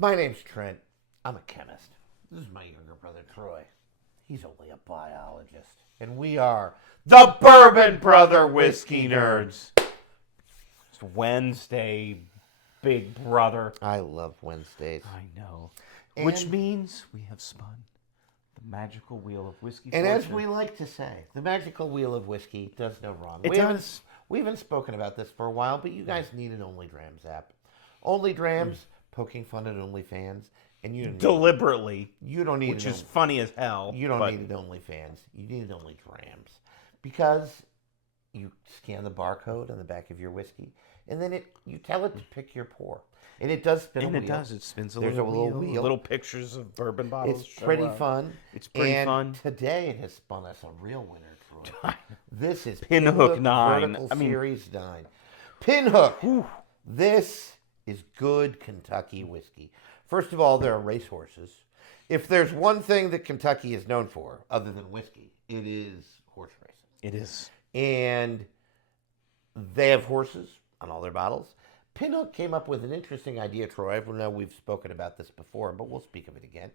My name's Trent. I'm a chemist. This is my younger brother, Troy. He's only a biologist. And we are The Bourbon Brother Whiskey Nerds. It's Wednesday, big brother. I love Wednesdays. I know. And, Which means we have spun the magical wheel of whiskey. And fortune. as we like to say, the magical wheel of whiskey does no wrong. It does. We haven't spoken about this for a while, but you guys need an Only Drams app. Only Drams, poking fun at OnlyFans. And you deliberately, you don't need which is funny as hell. You don't need an OnlyFans. You need an Only Drams because you scan the barcode on the back of your whiskey, and then you tell it to pick your pour, and it does spin. And a wheel. It does. It spins a There's little a wheel. Little pictures of bourbon bottles. It's pretty fun. It's pretty and fun. Today it has spun us a real winner, Troy. This is Pinhook 9. Vertical Series 9. Pinhook. Whew. This is good Kentucky whiskey. First of all, there are racehorses. If there's one thing that Kentucky is known for, other than whiskey, it is horse racing. It is. And they have horses on all their bottles. Pinhook came up with an interesting idea, Troy. I know we've spoken about this before, but we'll speak of it again.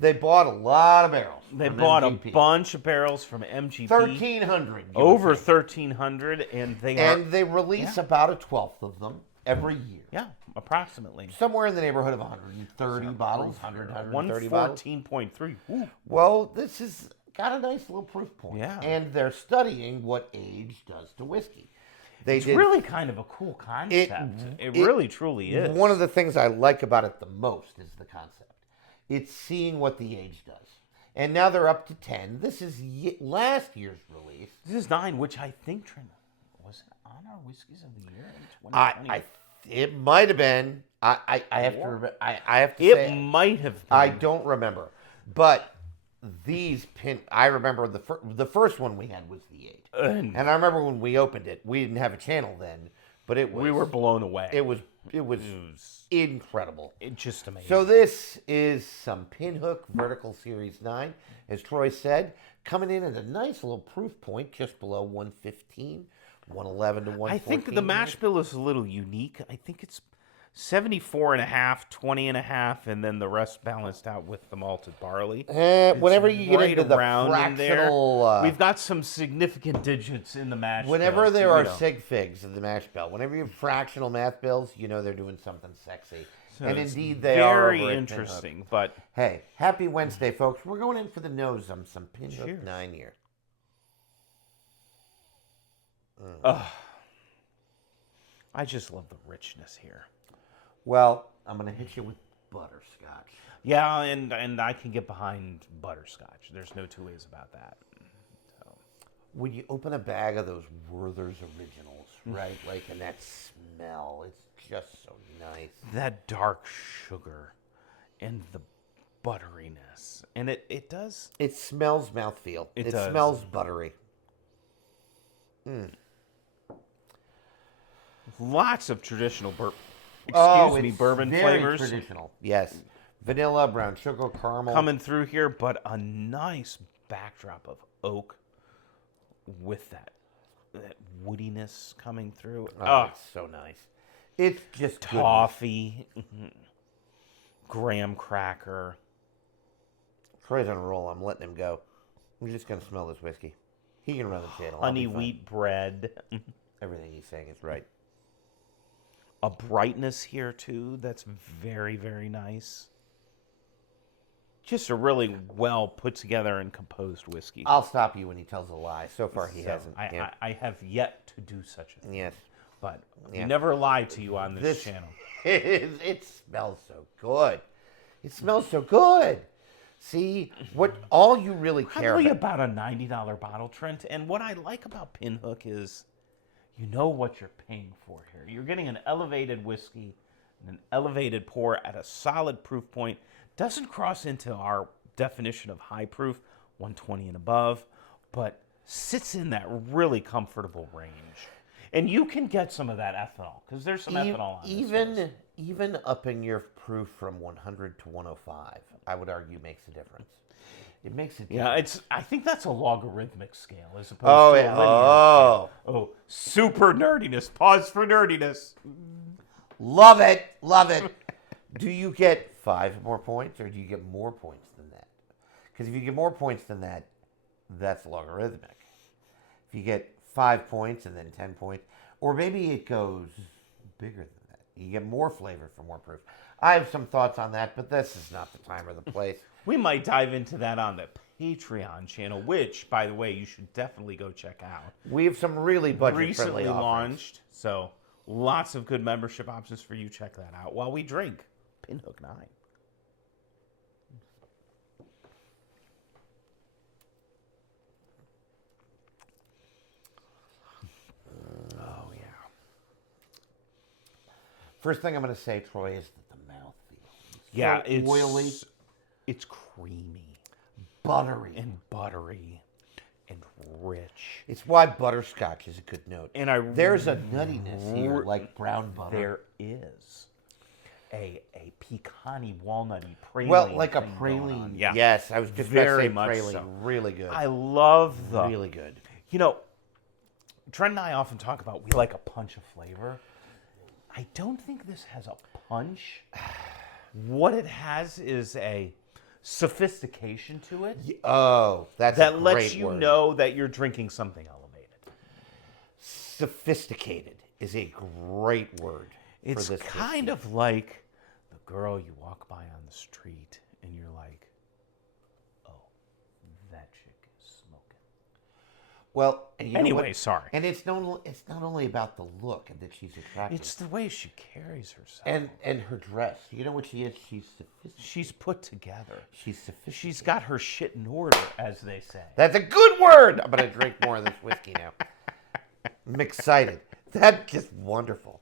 They bought a lot of barrels. They bought MGP. A bunch of barrels from MGP. 1,300. Over 1,300, and they release about a 12th of them every year. Yeah, approximately. Somewhere in the neighborhood of 130 bottles, 130 bottles. 114.3. Well, this has got a nice little proof point. Yeah. And they're studying what age does to whiskey. It's really kind of a cool concept. It really, truly is. One of the things I like about it the most is the concept. It's seeing what the age does. And now they're up to 10. This is last year's release. This is 9, which I think, Trent, was it on our Whiskeys of the Year in 2020? It might have been. I have to remember. I have to say. It might have been. I don't remember. But I remember the first one we had was the 8. And I remember when we opened it, we didn't have a channel then, but we were blown away. It was incredible. It's just amazing. So this is some Pinhook Vertical Series 9, as Troy said, coming in at a nice little proof point, just below 115, 111 to 114. I think the mash bill is a little unique. I think it's 74.5, 20.5, and then the rest balanced out with the malted barley. Whenever you get into the fractional... we've got some significant digits in the mash bill. Whenever there are sig figs in the mash bill, whenever you have fractional math bills, you know they're doing something sexy. So and indeed they are. Very interesting, but... Hey, happy Wednesday, folks. We're going in for the nose on some Pinhook 9 here. I just love the richness here. Well, I'm going to hit you with butterscotch. Yeah, and I can get behind butterscotch. There's no two ways about that. So. When you open a bag of those Werther's Originals, right? And that smell, it's just so nice. That dark sugar and the butteriness. And it does. It smells mouthfeel. It does. Smells buttery. Lots of traditional bourbon very flavors. Traditional. Yes. Vanilla, brown sugar, caramel. Coming through here, but a nice backdrop of oak with that woodiness coming through. It's so nice. It's just toffee, graham cracker. Troy's on a roll. I'm letting him go. I'm just going to smell this whiskey. He can run the channel. Honey wheat bread. Everything he's saying is right. A brightness here, too, that's very, very nice. Just a really well put together and composed whiskey. I'll stop you when he tells a lie. So far, he hasn't. I have yet to do such a thing. Yes. But we never lie to you on this channel. It smells so good. It smells so good. See, all you really care Probably about a $90 bottle, Trent. And what I like about Pinhook is you know what you're paying for here. You're getting an elevated whiskey and an elevated pour at a solid proof point. Doesn't cross into our definition of high proof, 120 and above, but sits in that really comfortable range. And you can get some of that ethanol, because there's some ethanol on this. Even upping your proof from 100 to 105, I would argue makes a difference. It makes a difference. Yeah, I think that's a logarithmic scale as opposed to a linear scale. Oh, super nerdiness. Pause for nerdiness. Love it. Love it. Do you get 5 more points, or do you get more points than that? Because if you get more points than that, that's logarithmic. If you get 5 points and then 10 points, or maybe it goes bigger than that. You get more flavor for more proof. I have some thoughts on that, but this is not the time or the place. We might dive into that on the Patreon channel, which, by the way, you should definitely go check out. We have some really budget-friendly Recently offerings. launched, so lots of good membership options for you. Check that out while we drink Pinhook 9. Oh, yeah. First thing I'm going to say, Troy, is that the mouth feels Yeah, so it's oily, it's creamy buttery. and buttery and rich. It's why butterscotch is a good note. And There's a nuttiness here, like brown butter. There is a pecan-y, walnutty praline. Well, like a thing going on. praline. Yeah. Yes, I was just Very about to say much praline. so. Really good. I love the... Really good. You know, Trent and I often talk about we like a punch of flavor. I don't think this has a punch. What it has is a sophistication to it Oh, that's a that great lets you word. know that you're drinking something elevated. Sophisticated is a great word It's for this. kind of like the girl you walk by on the street and you're like, oh, that chick is smoking. Well, and you know Anyway, what? sorry. And it's not only about the look and that she's attractive. It's the way she carries herself. and her dress. You know what she is? She's sophisticated. She's put together. She's sophisticated. She's got her shit in order, as they say. That's a good word. I'm gonna drink more of this whiskey now. I'm excited. That's just wonderful.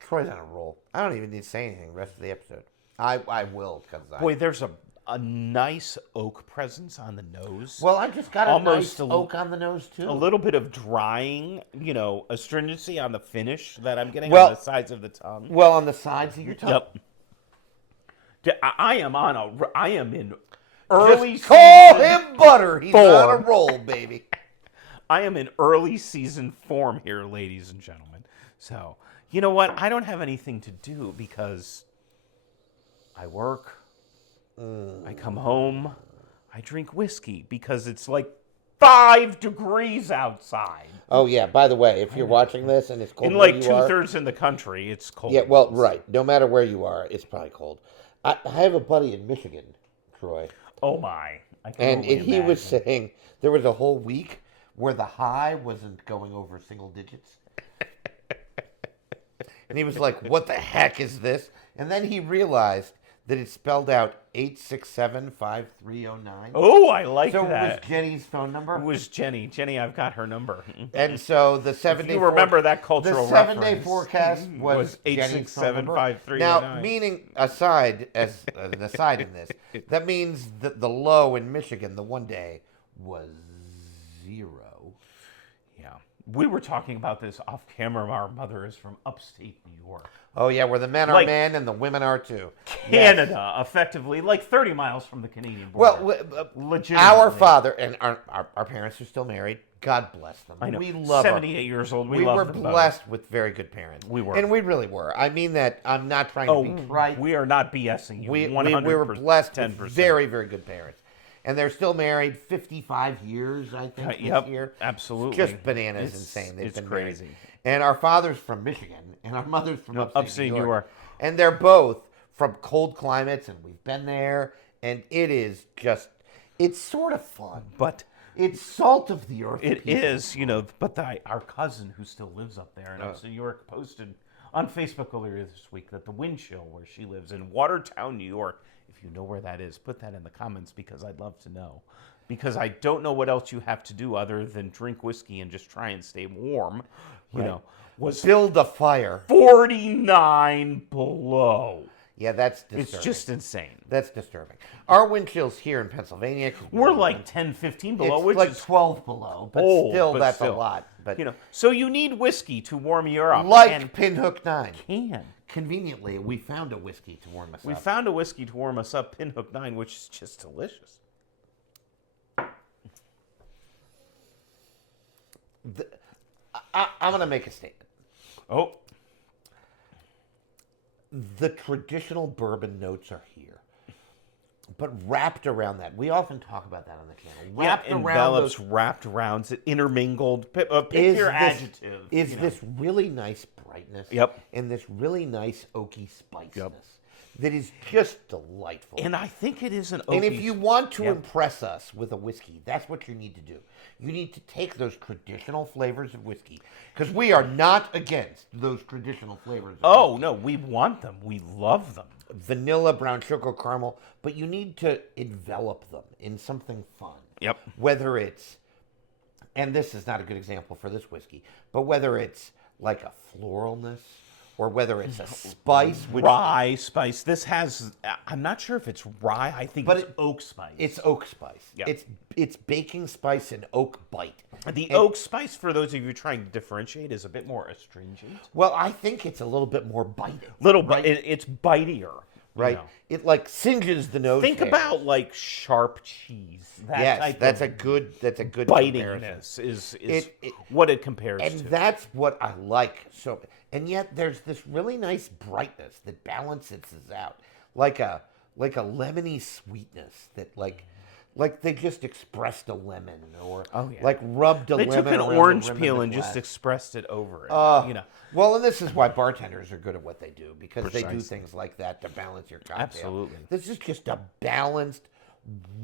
Troy's on a roll. I don't even need to say anything the rest of the episode. I will because Boy, there's a nice oak presence on the nose. Well, I just got almost a nice oak on the nose too. A little bit of drying, astringency on the finish that I'm getting Well- on the sides of the tongue. Well, on the sides of your tongue. Yep. I am in early Just call season him butter. He's on a form. roll, baby. I am in early season form here, ladies and gentlemen. So, you know what? I don't have anything to do because I work. I come home. I drink whiskey because it's like 5 degrees outside. Oh yeah. By the way, if you're watching this and it's cold In where like you are, 2/3 in the country, it's cold. yeah. Well, right. No matter where you are, it's probably cold. I have a buddy in Michigan, Troy, Oh my! I can and only he was imagine. saying there was a whole week where the high wasn't going over single digits. And he was like, what the heck is this? And then he realized that it spelled out 867-5309. Oh, I like So it that. was Jenny's phone number. It was Jenny. Jenny, I've got her number. And so the 7-day you remember that cultural the 7-day reference, forecast was was Jenny's phone number. 867-5309. Now, meaning aside as an aside in this, that means that the low in Michigan the one day was 0. Yeah, we were talking about this off camera. Our mother is from upstate New York, Oh yeah, where the men are Like men and the women are too. Canada, effectively like 30 miles from the Canadian border. Well, legitimately. our father and our parents are still married. God bless them. I know. We love 78 years old. We We love were them both. blessed with very good parents. We were. and we really were. I mean that. I'm not trying to Oh, be trite. we are not BSing you. We 100%, were blessed with 10%. very, very good parents. And they're still married 55 years, I think, Yep, this year. absolutely. Just bananas It's- insane. They've it's been married. crazy. And our father's from Michigan, and our mother's from upstate New York. And they're both from cold climates, and we've been there. And it is just, it's sort of fun. But It's salt of the earth. it people. is, but our cousin who still lives up there in upstate New York posted on Facebook earlier this week that the wind chill where she lives in Watertown, New York, if you know where that is, put that in the comments because I'd love to know. Because I don't know what else you have to do other than drink whiskey and just try and stay warm, was Build a fire. 49 below. Yeah, that's disturbing. It's just insane. That's disturbing. Our wind chills here in Pennsylvania. We're like 10, 15 below, it's which like is 12 below, but old, that's still. a lot. But so you need whiskey to warm you up. like and Pinhook 9. can. Conveniently, we found a whiskey to warm us We up. found a whiskey to warm us up, Pinhook 9, which is just delicious. I'm going to make a statement. Oh, the traditional bourbon notes are here. But wrapped around that, we often talk about that on the channel. Wrapped around envelops, those, wrapped around, intermingled. Pick is your this, adjective. Is this really nice brightness? Yep. And this really nice oaky spiciness Yep. that is just delightful. And I think it is an oaky. And if you want to Yep. impress us with a whiskey, that's what you need to do. You need to take those traditional flavors of whiskey, because we are not against those traditional flavors. Oh, no, we want them. We love them. Vanilla, brown sugar, caramel, but you need to envelop them in something fun. Yep. Whether it's, and this is not a good example for this whiskey, but whether it's like a floralness or whether it's a spice, which Rye spice. This has, I'm not sure if it's rye. I think it's oak spice. it's oak spice. Yep. It's baking spice and oak bite. The oak spice, for those of you trying to differentiate, is a bit more astringent. Well, I think it's a little bit more biting. It's bitier. Right? You know. It like singes the nose. Think hairs. about like sharp cheese. That Yes, type that's of a good comparison. bitingness is It- what it compares And to. that's what I like. So, and yet there's this really nice brightness that balances out, like a lemony sweetness that like they just expressed a lemon, or like rubbed a They lemon. took an around the orange rim of peel the and just glass. expressed it over it. You know, Well, and this is why bartenders are good at what they do, because they do Precisely. things like that to balance your cocktail. Absolutely. This is just a balanced,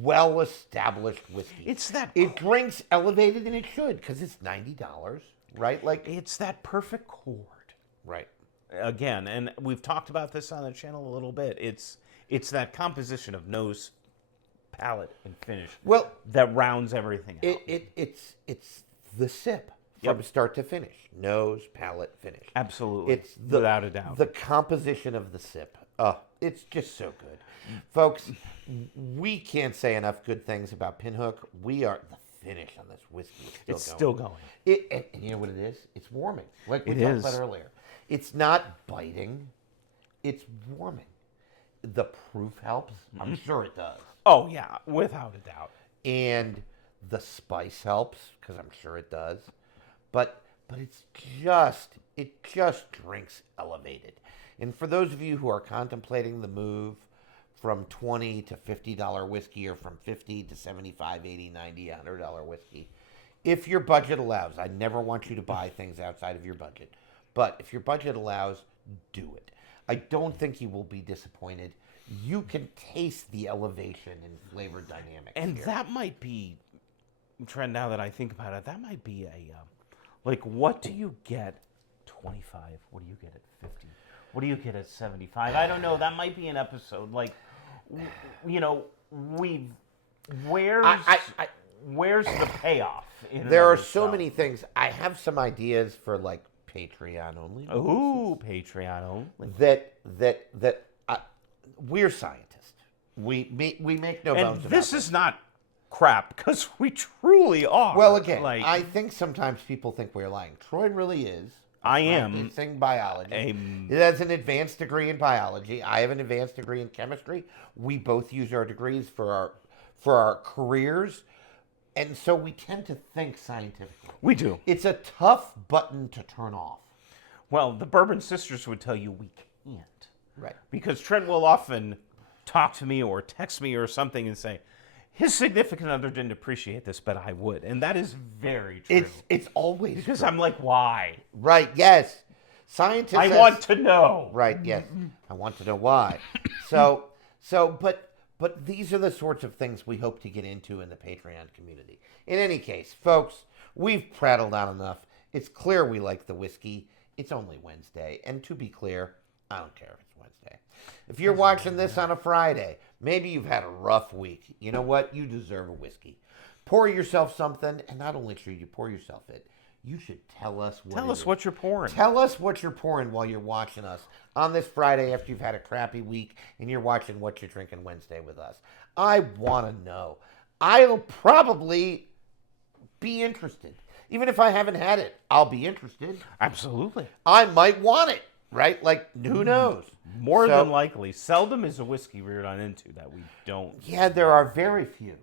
well-established whiskey. It's that- it drinks elevated, and it should, because it's $90, right? Like it's that perfect chord. right. Again, and we've talked about this on the channel a little bit. It's that composition of nose, palate, and finish. Well, that rounds everything out. it's the sip from start to finish. Nose, palate, finish. Absolutely. It's without a doubt. The composition of the sip. It's just so good. Folks, we can't say enough good things about Pinhook. The finish on this whiskey is still going. And you know what it is? It's warming. Like we talked about earlier. It's not biting. It's warming. The proof helps. I'm sure it does. Oh yeah, without a doubt. And the spice helps, because I'm sure it does. But it just drinks elevated. And for those of you who are contemplating the move from $20 to $50 whiskey, or from $50 to $75, $80, $90, $100 whiskey, if your budget allows, I never want you to buy things outside of your budget, but if your budget allows, do it. I don't think you will be disappointed. You can taste the elevation in flavor dynamics. And here. that might be, Trent, now that I think about it, that might be a, like, what do you get 25? What do you get at 50? What do you get at 75? I don't know. That might be an episode. Like, you know, where's the payoff? There are so many things. I have some ideas for, like, Patreon only. Ooh, Patreon only. That we're scientists. We make no bones And about this is not crap, because we truly are. Well, again, like, I think sometimes people think we're lying. Troy really is. I am. He's in biology. He has an advanced degree in biology. I have an advanced degree in chemistry. We both use our degrees for our careers, and so we tend to think scientifically. we do. It's a tough button to turn off. Well, the Bourbon Sisters would tell you we can't. Right. Because Trent will often talk to me or text me or something and say, his significant other didn't appreciate this, but I would. And that is very true. It's always because true. I'm like, why? Right, yes. Scientists I want to know. Right, yes. I want to know why. But these are the sorts of things we hope to get into in the Patreon community. In any case, folks, we've prattled on enough. It's clear we like the whiskey. It's only Wednesday. And to be clear, I don't care if it's Wednesday. If you're watching this on a Friday, maybe you've had a rough week. You know what? You deserve a whiskey. Pour yourself something, and not only should you pour yourself it, you should tell us what Tell us what you're pouring. Tell us what you're pouring while you're watching us on this Friday after you've had a crappy week and you're watching What You're Drinking Wednesday with us. I want to know. I'll probably be interested. Even if I haven't had it, I'll be interested. Absolutely. I might want it, right? Like, who knows? More than likely. Seldom is a whiskey we're not into that we don't. Yeah, there are very few.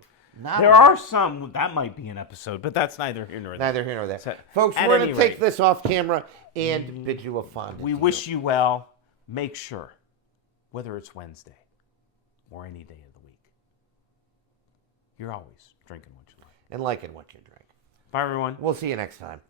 There are some, that might be an episode, but that's neither here nor there. Neither here nor there. So, Folks, at we're going any to take rate, this off camera and bid you a fond we adieu. wish you well. make sure, whether it's Wednesday or any day of the week, you're always drinking what you like. And liking what you drink. Bye, everyone. We'll see you next time.